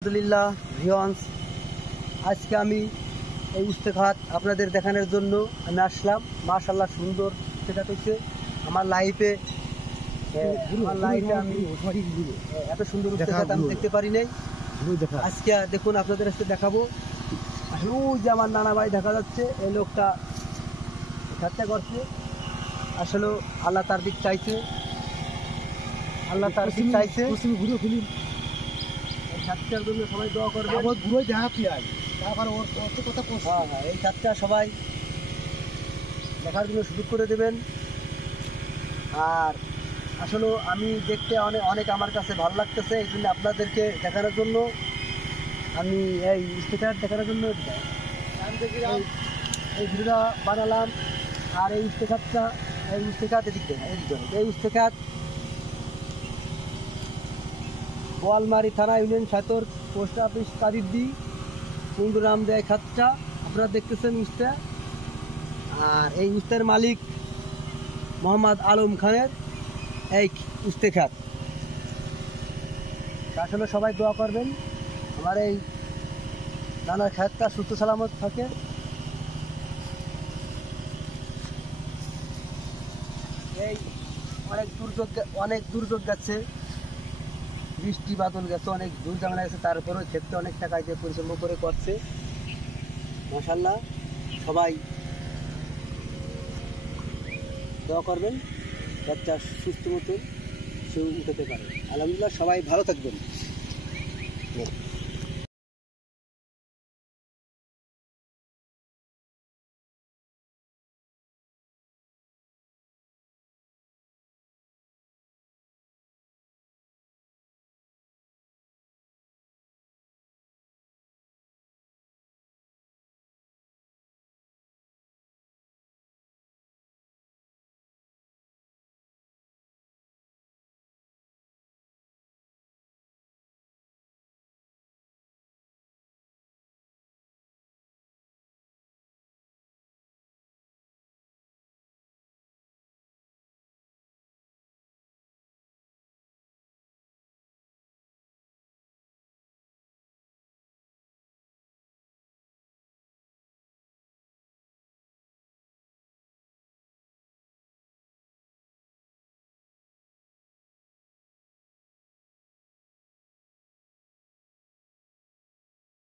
আলহামদুলিল্লাহ ভিউয়ার্স, আজকে আমি এই উস্তেখাত আপনাদের দেখানোর জন্য আমি আসলাম। মাশাআল্লাহ সুন্দর সেটা হচ্ছে আমার লাইফে আমি এত সুন্দর উস্তেখাত আমি দেখতে পারি নাই। আজকে দেখুন আপনাদের আজকে দেখাবো। আসলে ওই যে আমার নানা ভাই দেখা যাচ্ছে, এই লোকটা ঠাট্টা করছে। আসলে আল্লাহ তার দিক চাইছে, ছাত্রটার জন্য সবাই দোয়া করবে। এই ছাত্রটা সবাই দেখার জন্য সুযোগ করে দেবেন। আর আসলে আমি দেখতে অনেক আমার কাছে ভালো লাগতেছে, এই জন্য আপনাদেরকে দেখানোর জন্য আমি এই স্টিকার দেখানোর জন্য এই ভিডিওটা বানালাম। আর এই স্টিকার এদিকে এই স্টিকার বোয়ালমারি থানা ইউনিয়ন সাতর পোস্ট অফিস কাদিদ্দি কুন্ডু নাম দেয় খাতটা আপনারা দেখতেছেন উস্তা। আর এই উস্তার মালিক মোহাম্মদ আলম খানের এই উস্তে খাত। আসলে সবাই দোয়া করবেন আমার এই নানার খাতটা সুস্থ সালামত থাকে। এই অনেক দুর্যোগ গেছে, বৃষ্টি বাদল গেছে, অনেক দূর জানা গেছে, তারপরেও ক্ষেত্রে অনেক টাকা দিয়ে পরিশ্রম করে করছে। মাশাআল্লাহ সবাই দোয়া করবেন বাচ্চা সুস্থ মতন সে উঠাতে পারে। আলহামদুলিল্লাহ সবাই ভালো থাকবেন।